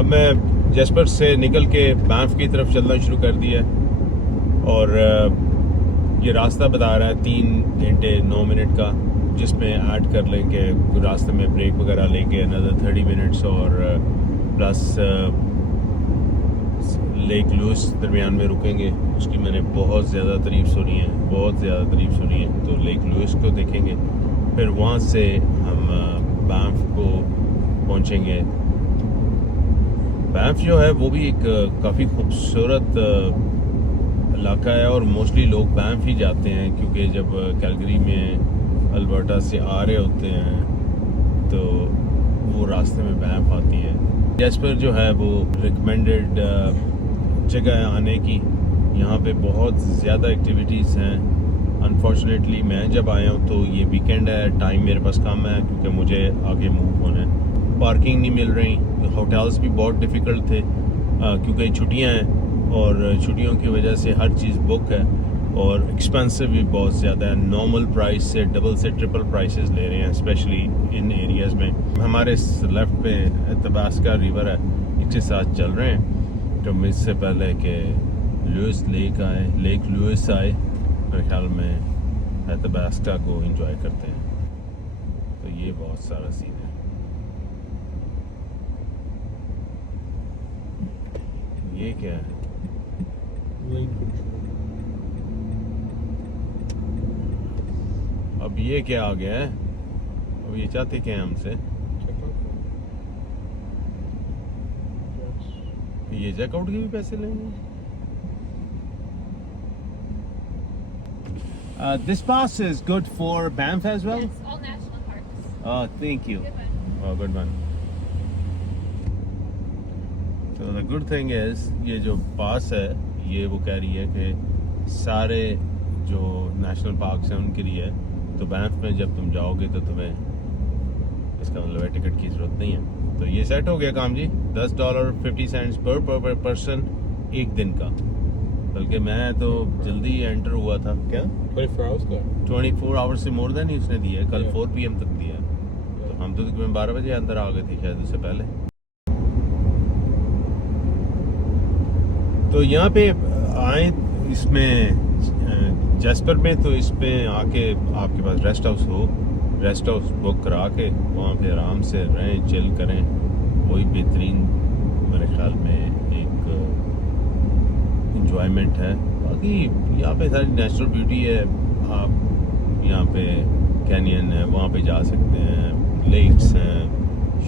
अब मैं जैस्पर से निकल के बैंफ की तरफ चलना शुरू कर दिया और ये रास्ता बता रहा है 3 घंटे 9 मिनट का, जिसमें ऐड कर लेंगे रास्ते में ब्रेक वगैरह लेंगे अनदर 30 मिनट्स और प्लस लेक लुइस दरमियान में रुकेंगे। उसकी मैंने बहुत ज़्यादा तारीफ़ सुनी है, बहुत ज़्यादा तारीफ़ सुनी है। तो लेक लुइस को देखेंगे, फिर वहाँ से हम बैंफ को पहुँचेंगे। बैंफ जो है वो भी एक काफ़ी खूबसूरत इलाका है और मोस्टली लोग बैंफ ही जाते हैं, क्योंकि जब कैलगरी में अल्बर्टा से आ रहे होते हैं तो वो रास्ते में बैंफ आती है। जैस्पर जो है वो रिकमेंडेड जगह है आने की। यहाँ पे बहुत ज़्यादा एक्टिविटीज़ हैं। अनफॉर्चुनेटली मैं जब आया हूँ तो ये वीकेंड है, टाइम मेरे पास कम है क्योंकि मुझे आगे मूव होना है। पार्किंग नहीं मिल रही, होटल्स भी बहुत डिफ़िकल्ट थे क्योंकि छुट्टियाँ हैं और छुट्टियों की वजह से हर चीज़ बुक है और एक्सपेंसिव भी बहुत ज़्यादा है। नॉर्मल प्राइस से डबल से ट्रिपल प्राइसेस ले रहे हैं, स्पेशली इन एरियाज़ में। हमारे लेफ़्ट पे तबास्का रिवर है, इसके साथ चल रहे हैं। तो इससे पहले कि लेक लुइस आए, मेरे ख्याल में तबास्का को एंजॉय करते हैं। तो ये बहुत सारा सीन है। ये क्या है? अब ये क्या आ गया है? अब ये चाहते क्या है हमसे? ये चेकआउट के भी पैसे लेंगे? This pass is good for Banff as well? Yes, all national parks. Oh, thank you. Good one. Oh, good one. So the good thing is ये जो पास है ये वो कह रही है कि सारे जो नेशनल पार्क्स हैं उनके लिए है। तो बैंफ में जब तुम जाओगे तो तुम्हें इसका मतलब है टिकट की ज़रूरत नहीं है। तो ये सेट हो गया काम जी। $10.50 पर पर्सन एक दिन का। बल्कि मैं तो जल्दी एंटर हुआ था। क्या 24 hours का? 24 आवर्स से मोर देन ही उसने दिया है। कल 4 PM तक दिया है। तो हम तो तकरीबन 12 बजे अंदर आ गए थे शायद उससे पहले। तो यहाँ पे आए इसमें जैस्पर में, तो इसमें आके आपके पास रेस्ट हाउस बुक करा के वहाँ पे आराम से रहें, चिल करें। वही बेहतरीन मेरे ख्याल में एक इंजॉयमेंट है। बाकी यहाँ पे सारी नेचुरल ब्यूटी है। आप यहाँ पे कैनियन है, वहाँ पे जा सकते हैं, लेक्स हैं।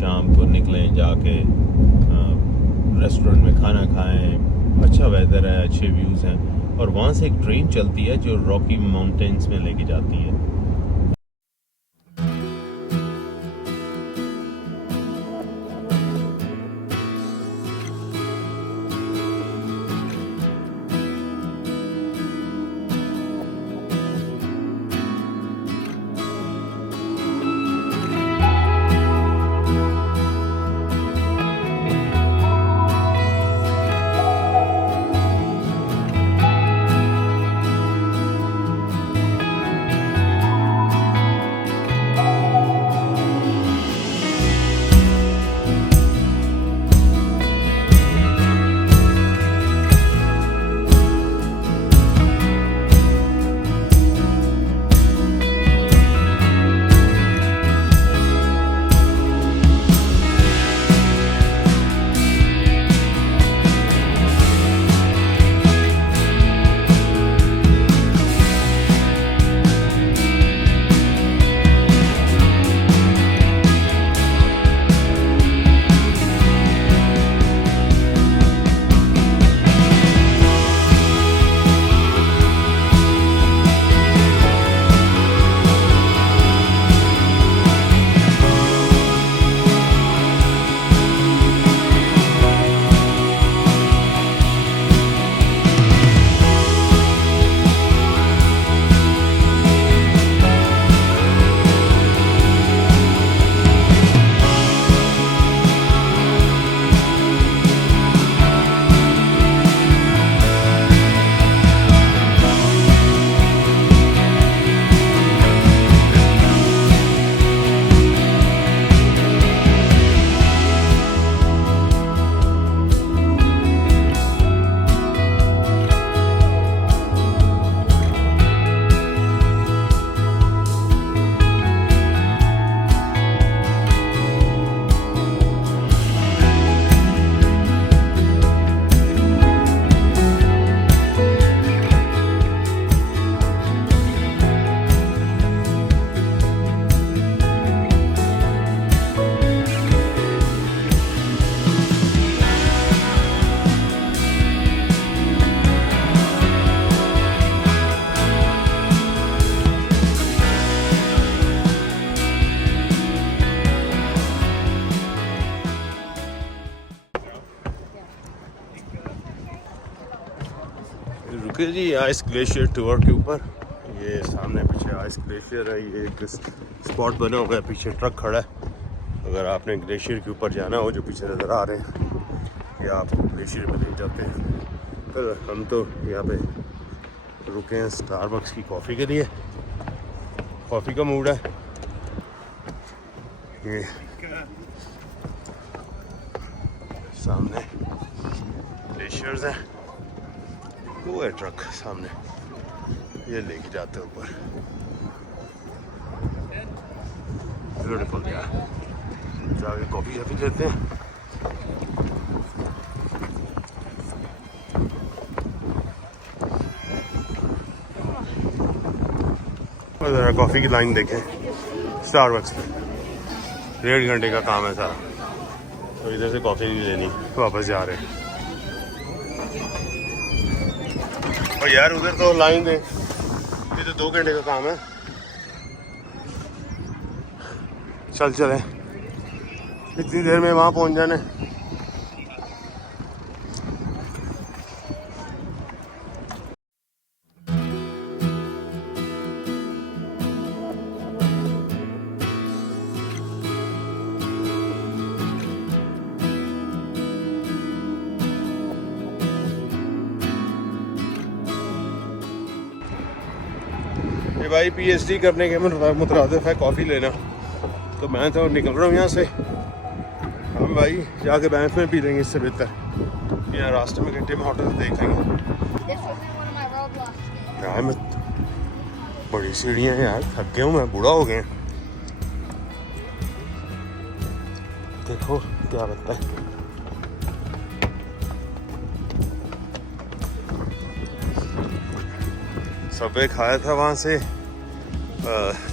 शाम को निकलें, जाके रेस्टोरेंट में खाना खाएं। अच्छा वेदर है, अच्छे व्यूज़ हैं। और वहाँ से एक ट्रेन चलती है जो रॉकी माउंटेन्स में लेके जाती है। चुके जी आइस ग्लेशियर टूर के ऊपर। ये सामने पीछे आइस ग्लेशियर है, ये एक स्पॉट बना हुआ है, पीछे ट्रक खड़ा है। अगर आपने ग्लेशियर के ऊपर जाना हो, जो पीछे नज़र आ रहे हैं, ये आपको ग्लेशियर में ले जाते हैं। फिर हम तो यहाँ पे रुके हैं स्टारबक्स की कॉफ़ी के लिए, कॉफ़ी का मूड है। ये सामने ग्लेशियर्स हैं, वो है ट्रक सामने, ये लेके जाते हैं ऊपर। ब्यूटीफुल यार, जाके कॉफ़ी शॉफ़ी लेते हैं। और ज़रा कॉफ़ी की लाइन देखें स्टारबक्स में, 1.5 घंटे का काम है सारा। तो इधर से कॉफ़ी नहीं लेनी, वापस जा रहे हैं। और यार उधर तो लाइन है, ये तो 2 घंटे का काम है। चल चले, इतनी देर में वहाँ पहुँच जाने। ये भाई पीएचडी करने के मुतरादिफ है कॉफ़ी लेना, तो मैं तो निकल रहा हूँ यहाँ से। हम भाई जाके बैंफ में पी लेंगे, इससे बेहतर यहाँ रास्ते में घंटे में होटल देख लेंगे। यार मैं बड़ी सीढ़ियाँ हैं यार, थक गया हूँ मैं, बूढ़ा हो गया। देखो क्या लगता है। सबवे खाया था वहाँ से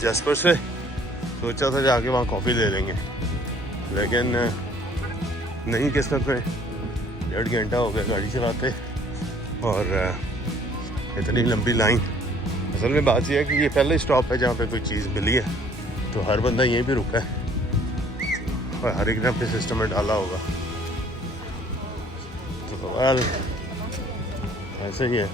जैस्पर से, सोचा था जाके वहाँ कॉफ़ी ले लेंगे, लेकिन नहीं किस्मत में। 1.5 घंटा हो गया गाड़ी चलाते, और इतनी लंबी लाइन। असल में बात यह है कि ये पहले स्टॉप है जहाँ पे कोई चीज़ मिली है, तो हर बंदा यहीं पे रुका है और हर एक ने अपने सिस्टम में डाला होगा। तो वेल ऐसे ही है।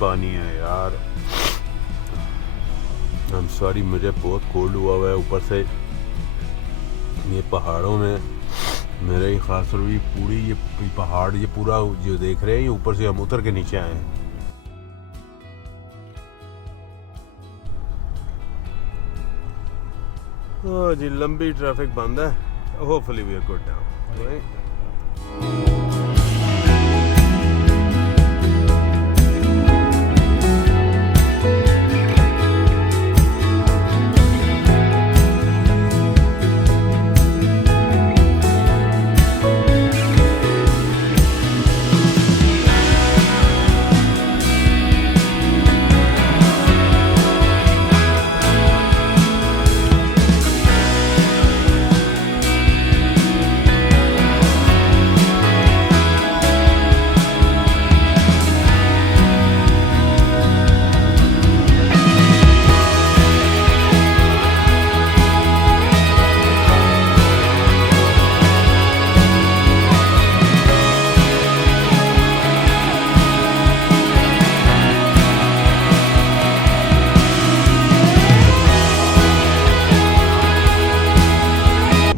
पानी है यार, I'm sorry, मुझे बहुत कोल्ड हुआ है। ऊपर से ये पहाड़ों में मेरे खास तौर पर पूरी ये पहाड़, ये पूरा जो देख रहे हैं, ये ऊपर से हम उतर के नीचे आए हैं। ओ जी, लंबी ट्रैफिक बंद है। Hopefully we are good now.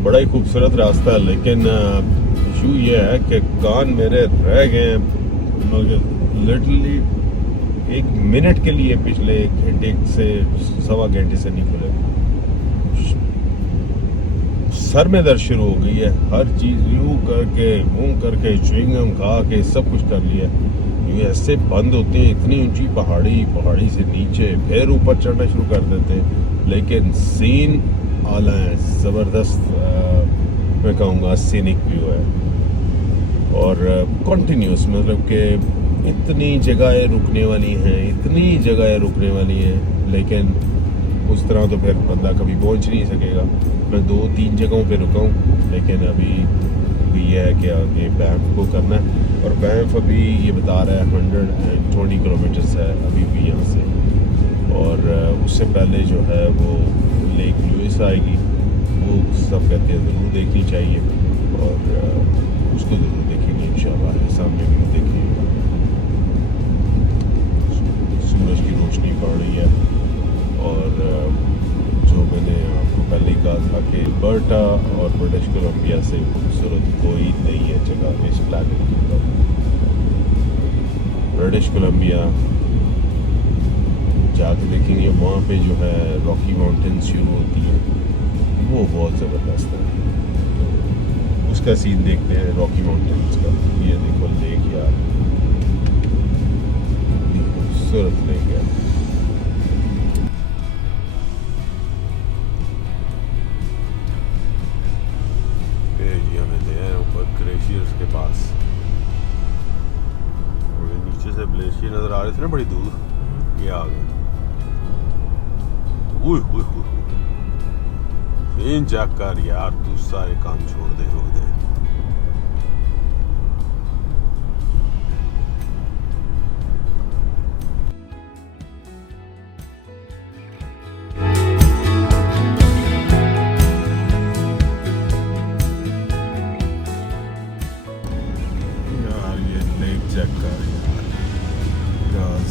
बड़ा ही खूबसूरत रास्ता है, लेकिन इशू ये है कि कान मेरे रह गए हैं, लिटरली 1 मिनट के लिए पिछले 1 घंटे से 1.25 घंटे से नहीं खुले। सर में दर्द शुरू हो गई है, हर चीज़ यूँ करके मुँह करके च्युइंगम खा के सब कुछ कर लिया। ये ऐसे बंद होते हैं, इतनी ऊंची पहाड़ी से नीचे फिर ऊपर चढ़ना शुरू कर देते हैं, लेकिन सीन आला है, ज़बरदस्त। मैं कहूँगा सीनिक व्यू है, और कंटिन्यूस, मतलब कि इतनी जगहें रुकने वाली हैं, लेकिन उस तरह तो फिर बंदा कभी पहुंच नहीं सकेगा। मैं 2-3 जगहों पे रुका हूँ, लेकिन अभी ये है कि आगे बैंफ को करना है। और बैंफ अभी ये बता रहा है 120 किलोमीटर्स है अभी भी यहाँ से, और उससे पहले जो है वो लेक लुइस आएगी, वो सब कहते हैं ज़रूर देखनी चाहिए, और उसको ज़रूर देखेंगे इंशाल्लाह। सामने भी देखेंगे, सूरज की रोशनी पड़ रही है। और जो मैंने आपको पहले ही कहा था कि अल्बर्टा और ब्रिटिश कोलंबिया से खूबसूरत कोई नहीं है जगह इस प्लैनेट पर। ब्रिटिश कोलंबिया जाके देखेंगे, वहाँ पे जो है रॉकी माउंटेन्स शुरू होती हैं, वो बहुत ज़बरदस्त है। तो उसका सीन देखते हैं रॉकी माउंटेन्स का। ये देखो लेक यार, खूबसूरत लेक है। ग्लेशियर्स के पास, और नीचे से ग्लेशियर नजर आ रहे थे ना बड़ी दूर, ये आ गए। सीन चेक कर यार, तू सारे काम छोड़ दे, रोक दे।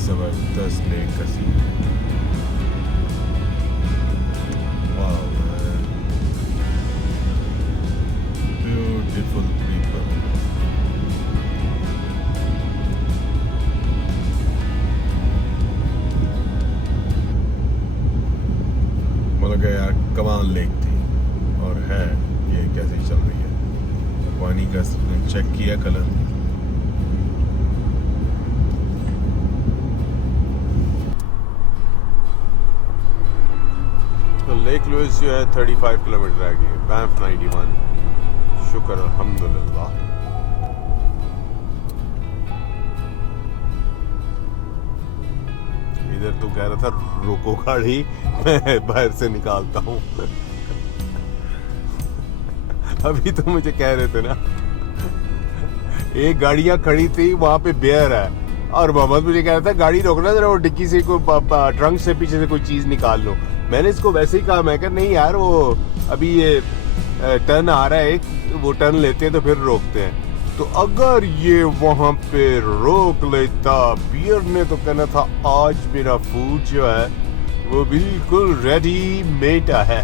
जबरदस्त लेक का सीन है। वाह मैन, ब्यूटीफुल पीपल। मतलब यार कमाल लेक थी, और है ये कैसी चल रही है। पानी का चेक किया कलर, लेक लुइस जो है 35 किलोमीटर रह गई, बैंफ 91। शुक्र अल्हम्दुलिल्लाह। इधर तो कह रहा था रोको गाड़ी, मैं बाहर से निकालता हूँ। अभी तो मुझे कह रहे थे ना, एक गाड़ियां खड़ी थी वहां पे बेयर है, और मोहम्मद मुझे कह रहा था गाड़ी रोकना जरा, वो डिक्की से कोई ट्रंक से पीछे से कोई चीज निकाल लो। मैंने इसको वैसे ही कहा, मैं कहा नहीं यार, वो अभी ये टर्न आ रहा है एक, वो टर्न लेते हैं तो फिर रोकते हैं। तो अगर ये वहां पे रोक लेता, बियर ने तो कहना था आज मेरा फूड जो है वो बिल्कुल रेडी मेड है।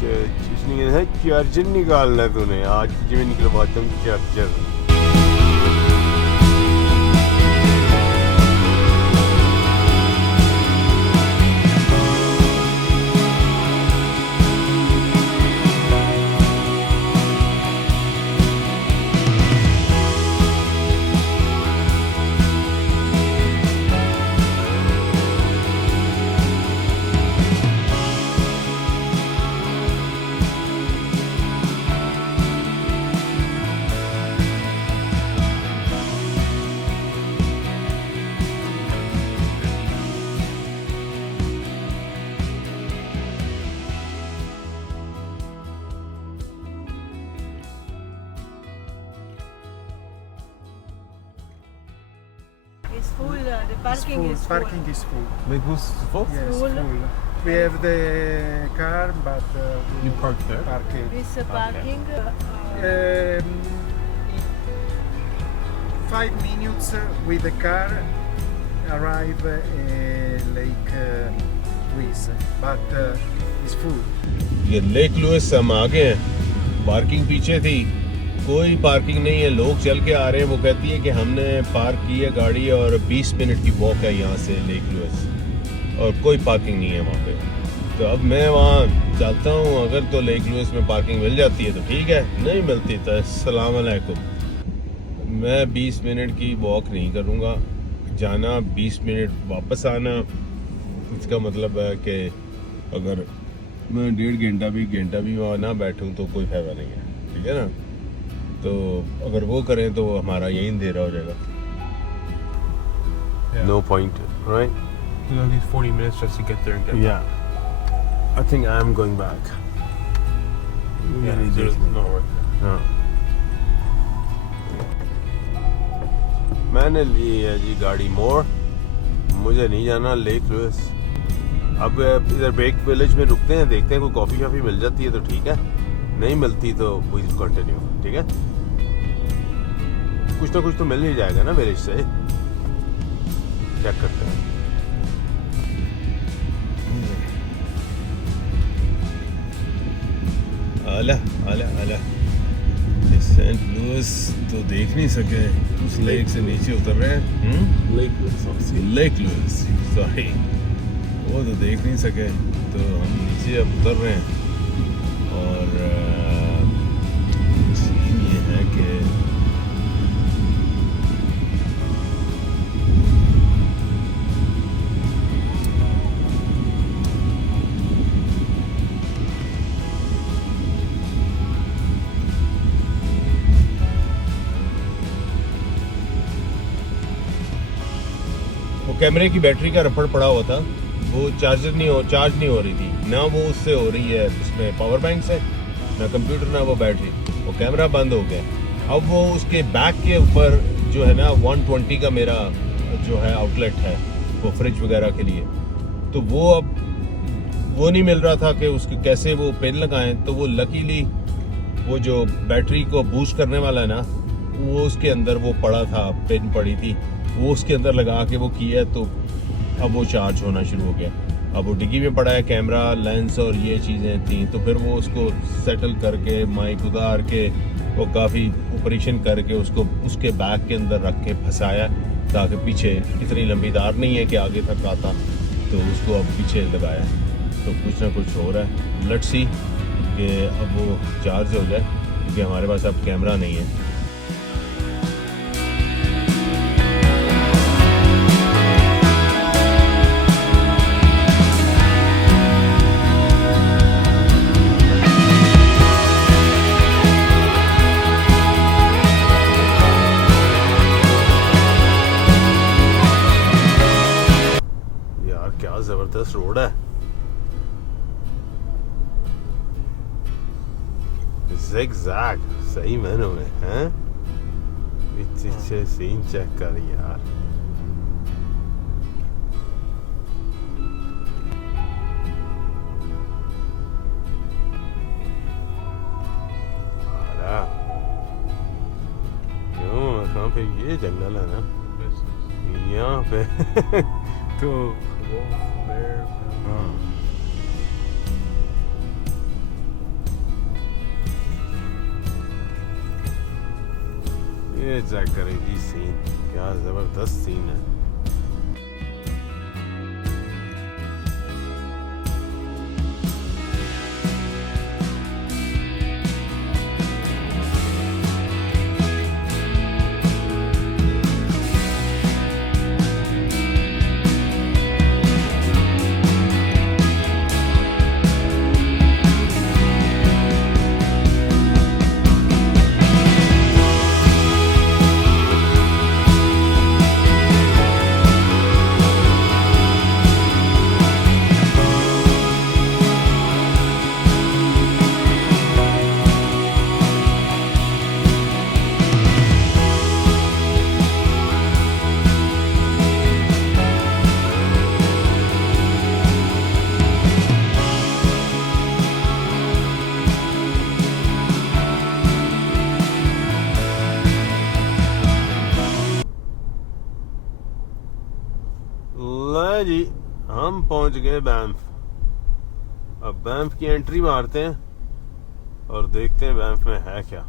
इसलिए है चार्जर निकालना तूने, आज तुझे निकलवाता हूँ charger. It's full. The parking is full. Parking is full. Like who's full? Yes, Full. full. We have the car, but You park there? park it. This parking. 5 minutes with the car arrive Lake Louise, but it's full. ये lake Louis हम आ गए हैं, parking पीछे थी, कोई parking नहीं है, लोग चल के आ रहे हैं। वो कहती है कि हमने पार्क की है गाड़ी और 20 मिनट की वॉक है यहाँ से लेक लुइस, और कोई पार्किंग नहीं है वहाँ पे। तो अब मैं वहाँ चलता हूँ, अगर तो लेक लुइस में पार्किंग मिल जाती है तो ठीक है, नहीं मिलती तो अस्सलाम वालेकुम। मैं 20 मिनट की वॉक नहीं करूँगा, जाना 20 मिनट वापस आना। इसका मतलब है कि अगर मैं 1.5 घंटा भी वहाँ ना बैठूँ तो कोई फायदा नहीं है, ठीक है ना। तो अगर वो करें तो हमारा यही अंधेरा हो जाएगा। No point, right. at least 40 minutes just to get there and get Yeah. I think I am going back. back. Yeah, so it's not worth it. हाँ. मैंने ली है जी गाड़ी मोड़. मुझे नहीं जाना लेक लुइस. अब इधर बेक विलेज में रुकते हैं, देखते हैं कोई कॉफ़ी शॉफ़ी मिल जाती है तो ठीक है, नहीं मिलती तो वी कंटिन्यू. ठीक है, कुछ ना कुछ तो मिल ही जाएगा ना विलेज से. चेक करते हैं. आला आला आला. सेंट लुइस तो देख नहीं सके, उस लेक से नीचे उतर रहे हैं. Lake Lewis, obviously. Lake Lewis, sorry, वो तो देख नहीं सके, तो हम नीचे अब उतर रहे हैं. और सीन ये है कि वो कैमरे की बैटरी का रफड़ पड़ा हुआ था, वो चार्ज नहीं हो रही थी ना, वो उससे हो रही है उसमें पावर बैंक से, ना कंप्यूटर ना वो बैटरी. वो कैमरा बंद हो गया. अब वो उसके बैक के ऊपर जो है ना 120 का मेरा जो है आउटलेट है वो फ्रिज वगैरह के लिए, तो वो अब वो नहीं मिल रहा था कि उसके कैसे वो पिन लगाएं. तो वो लकीली वो जो बैटरी को बूस्ट करने वाला है ना, वो उसके अंदर वो पड़ा था, पिन पड़ी थी, वो उसके अंदर लगा के वो किया, तो अब वो चार्ज होना शुरू हो गया. अब वो डिग्गी में पड़ा है कैमरा, लेंस और ये चीज़ें थी, तो फिर वो उसको सेटल करके माइक उतार के वो काफ़ी ऑपरेशन करके उसको उसके बैग के अंदर रख के फंसाया, ताकि पीछे इतनी लंबी तार नहीं है कि आगे तक आता, तो उसको अब पीछे लगाया. तो कुछ ना कुछ हो रहा है. लेट्स सी कि अब वो चार्ज हो जाए, क्योंकि हमारे पास अब कैमरा नहीं है. क्या जबरदस्त रोड है. ज़िगज़ैग सही मायनों में हैं. पीछे सीन चेक कर यार. क्यों कहाँ पे ये जंगल है ना यहाँ पे. तो ये चेक करेगी सीन, क्या जबरदस्त सीन है. जी हम पहुंच गए बैंफ. अब बैंफ की एंट्री मारते हैं और देखते हैं बैंफ में है क्या.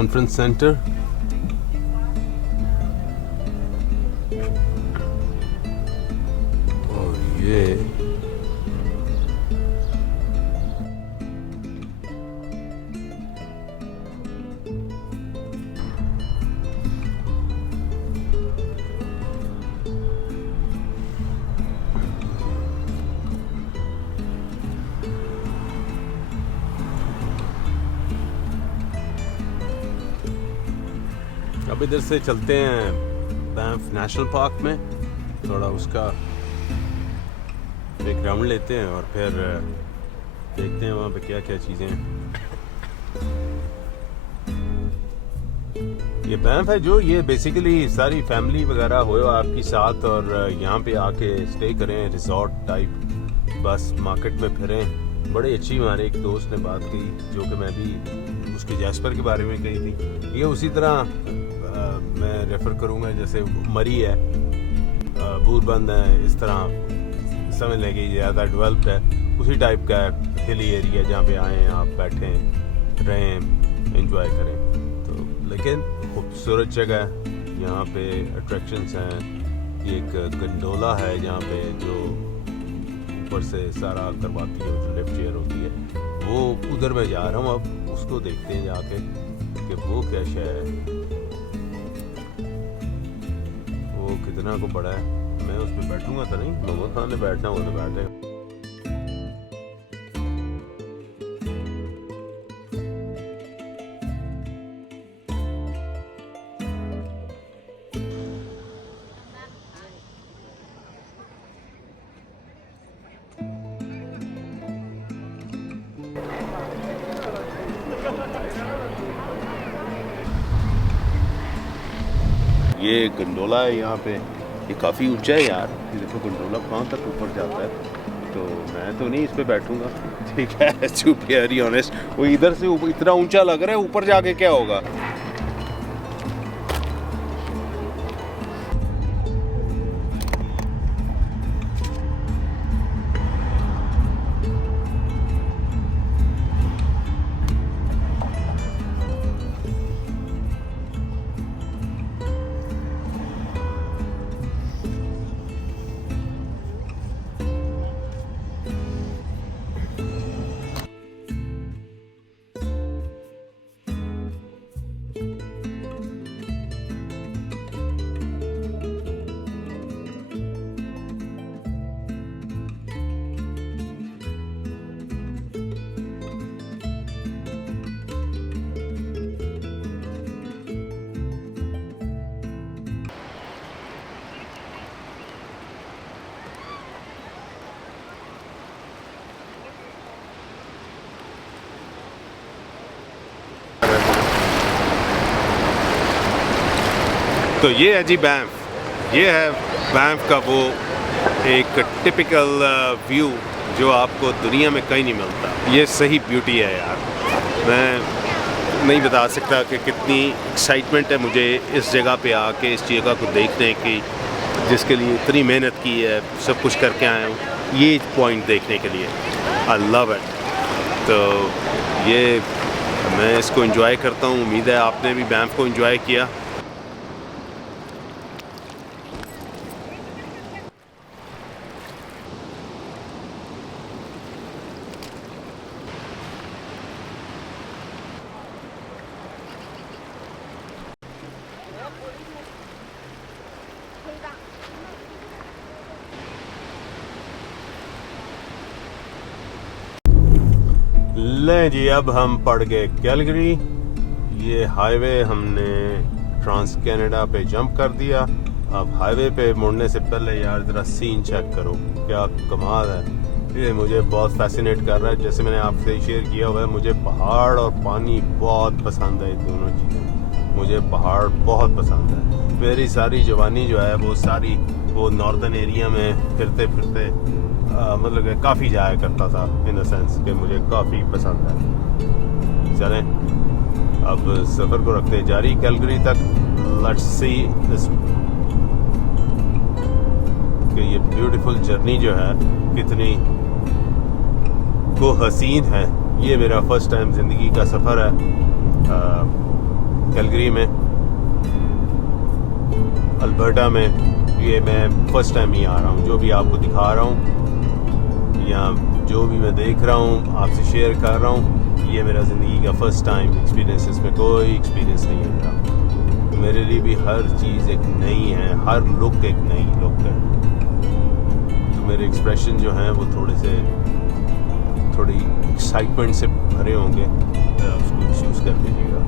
Conference centre. और ये अब इधर से चलते हैं बैंफ नेशनल पार्क में, थोड़ा उसका एक राउंड लेते हैं और फिर देखते हैं वहाँ पे क्या क्या चीज़ें हैं। ये बैंफ है जो, ये बेसिकली सारी फैमिली वगैरह हो आपकी साथ और यहाँ पे आके स्टे करें, रिजॉर्ट टाइप, बस मार्केट में फिरें। बड़ी अच्छी हमारे एक दोस्त ने बात कही जो कि मैं भी उसके जैस्पर के बारे में कही थी। ये उसी तरह मैं रेफ़र करूँगा जैसे मरी है, बूरबंद है, इस तरह समझ लें कि ज़्यादा डेवलप्ड है, उसी टाइप का हिली एरिया जहाँ पे आएँ आप, बैठें, रहें, एंजॉय करें। तो लेकिन खूबसूरत जगह है, यहाँ पे अट्रैक्शंस हैं। ये एक गंडोला है जहाँ पे जो ऊपर से सारा करवाती है, जो लिफ्ट चेयर होती है, वो उधर मैं जा रहा हूँ। अब उसको देखते हैं जाके कि वो क्या शय है, वो कितना को बड़ा है। मैं उस पर बैठूंगा तो नहीं, मोहम्मद खान ने बैठना हो तो बैठेगा। ये गंडोला है यहाँ पे, ये काफ़ी ऊंचा है यार। ये देखो गंडोला कहाँ तक ऊपर जाता है। तो मैं तो नहीं इस पे बैठूंगा, ठीक है, टू बी वेरी ऑनेस्ट। वो इधर से इतना ऊंचा लग रहा है, ऊपर जाके क्या होगा। तो ये है जी बैंफ, ये है बैंफ का वो एक टिपिकल व्यू जो आपको दुनिया में कहीं नहीं मिलता। ये सही ब्यूटी है यार, मैं नहीं बता सकता कि कितनी एक्साइटमेंट है मुझे इस जगह पे आके इस जगह को देखने की, जिसके लिए इतनी मेहनत की है, सब कुछ करके आया हूँ ये पॉइंट देखने के लिए। I love it. तो ये मैं इसको एंजॉय करता हूँ, उम्मीद है आपने भी बैंफ को एंजॉय किया। लें जी, अब हम पड़ गए कैलगरी। ये हाईवे हमने ट्रांस कनाडा पे जंप कर दिया। अब हाईवे पे मुड़ने से पहले यार ज़रा सीन चेक करो, क्या कमाल है। ये मुझे बहुत फैसिनेट कर रहा है। जैसे मैंने आपसे शेयर किया हुआ है, मुझे पहाड़ और पानी बहुत पसंद है। दोनों चीज़ें मुझे पहाड़ बहुत पसंद है। मेरी सारी जवानी जो है वो सारी वो नॉर्दर्न एरिया में फिरते फिरते मतलब कि काफ़ी जाया करता था, इन द सेंस कि मुझे काफ़ी पसंद है। चलें अब सफ़र को रखते हैं जारी कैलगरी तक। लेट्स सी दिस कि ये ब्यूटीफुल जर्नी जो है कितनी को हसीन है। ये मेरा फर्स्ट टाइम ज़िंदगी का सफ़र है कैलगरी में, अल्बर्टा में। ये मैं फर्स्ट टाइम ही आ रहा हूँ। जो भी आपको दिखा रहा हूँ या जो भी मैं देख रहा हूँ आपसे शेयर कर रहा हूँ, ये मेरा ज़िंदगी का फर्स्ट टाइम एक्सपीरियंस। इसमें कोई एक्सपीरियंस नहीं है मेरा। मेरे लिए भी हर चीज़ एक नई है, हर लुक एक नई लुक है। तो मेरे एक्सप्रेशन जो हैं वो थोड़ी एक्साइटमेंट से भरे होंगे, उसको महसूस कर लीजिएगा।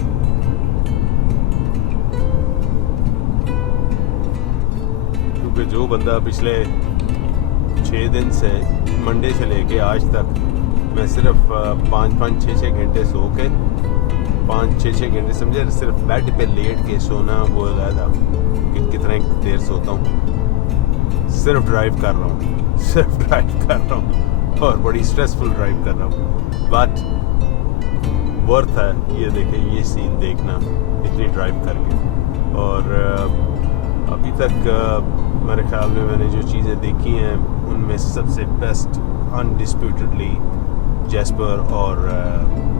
क्योंकि जो बंदा पिछले 6 दिन से मंडे से लेके आज तक मैं सिर्फ 5-6 घंटे सो के 5-6 घंटे समझे सिर्फ बेड पे लेट के सोना, वो अलग कि कितना देर सोता हूँ। सिर्फ ड्राइव कर रहा हूँ और बड़ी स्ट्रेसफुल ड्राइव कर रहा हूँ। बट वर्थ है। ये देखें, ये सीन देखना इतनी ड्राइव करके। और अभी तक मेरे ख्याल में मैंने जो चीज़ें देखी हैं उनमें सबसे बेस्ट अनडिस्प्यूटेडली जैस्पर और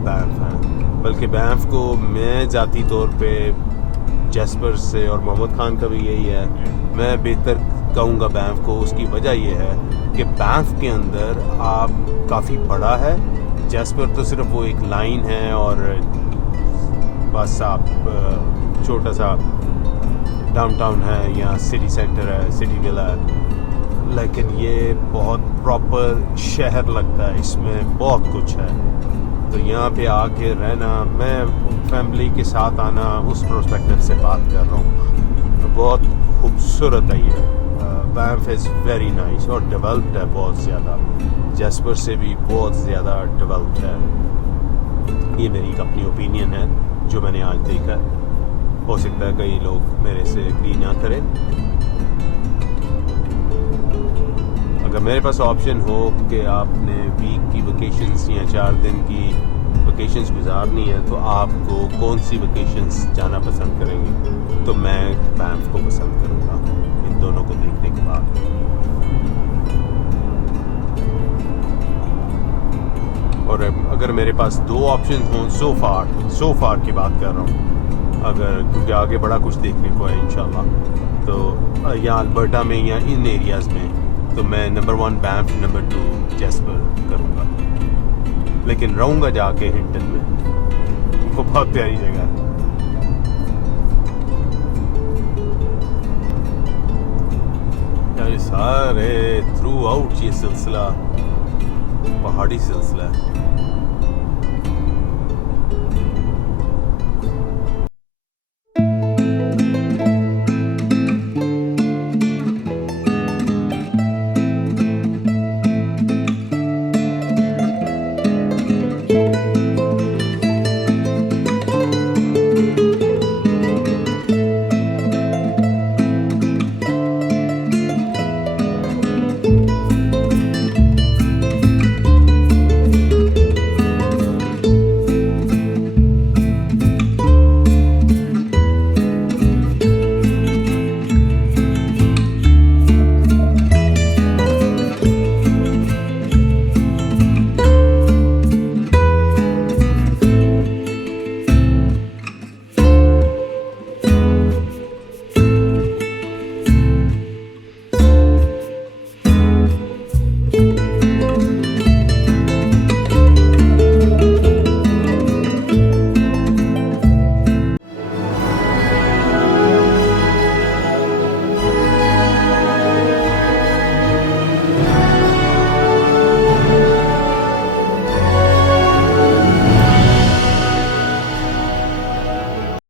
बैंफ हैं। बल्कि बैंफ को मैं ज़ाती तौर पे जैस्पर से, और मोहम्मद खान का भी यही है, मैं बेहतर कहूँगा बैंफ को। उसकी वजह यह है कि बैंफ के अंदर आप काफ़ी बड़ा है, जैस्पर तो सिर्फ वो एक लाइन है और बस आप छोटा सा डाउनटाउन है या सिटी सेंटर है, सिटी विला है। लेकिन ये बहुत प्रॉपर शहर लगता है, इसमें बहुत कुछ है। तो यहाँ पे आके रहना, मैं फैमिली के साथ आना, उस प्रोस्पेक्टिव से बात कर रहा हूँ। तो बहुत खूबसूरत है ये। बैंफ इज़ वेरी नाइस और डेवलप्ड है बहुत ज़्यादा, जैस्पर से भी बहुत ज़्यादा डेवलप्ड है। ये मेरी एक अपनी ओपिनियन है जो मैंने आज देखा। हो सकता है कई लोग मेरे से एग्री ना करें। अगर मेरे पास ऑप्शन हो कि आपने वीक की वेकेशंस या 4 दिन की वेकेशंस गुजारनी है, तो आपको कौन सी वेकेशंस जाना पसंद करेंगे? तो मैं बैंफ को पसंद करूँगा इन दोनों को देखने के बाद। और अगर मेरे पास 2 ऑप्शन हों सो फार की बात कर रहा हूँ, अगर क्योंकि आगे बड़ा कुछ देखने को है इंशाल्लाह, तो या अल्बर्टा में या इन एरियाज़ में, तो मैं नंबर 1 बैंफ, नंबर 2 जैस्पर करूँगा। लेकिन रहूँगा जाके हिंटन में, वो बहुत प्यारी जगह है। यार सारे थ्रू आउट ये सिलसिला पहाड़ी सिलसिला है।